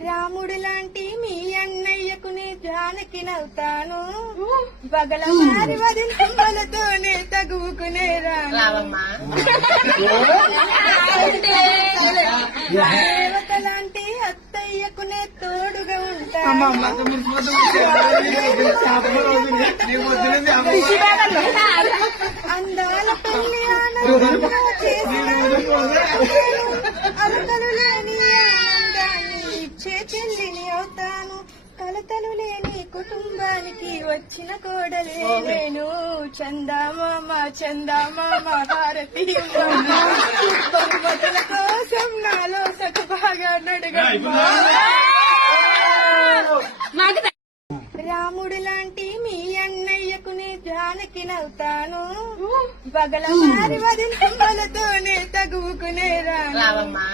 రాముడు లాంటి మీ అన్నయ్యకు నే జానకి నవ్వుతాను బగల మారి వదిలితోనే తగువుకునే రావమ్మా దేవత లాంటి అత్తయ్యకు నే తోడుగా ఉంటాను అందాల పెళ్లి ఆనందంగా అలకలు లేని ఆనందాన్ని ఇచ్చే చెల్లిని అవుతాను కలతలు లేని కుటుంబానికి వచ్చిన కోడలే నేను చందామామ చందామామ హారతి బహుమతుల కోసం నాలో సగ బాగా నడుగమ్మా రాముడు లాంటి మీ అన్నయ్యకు నే జానకి నవ్వుతాను బగల మారి వదిలితోనే తగువుకునే రావమ్మా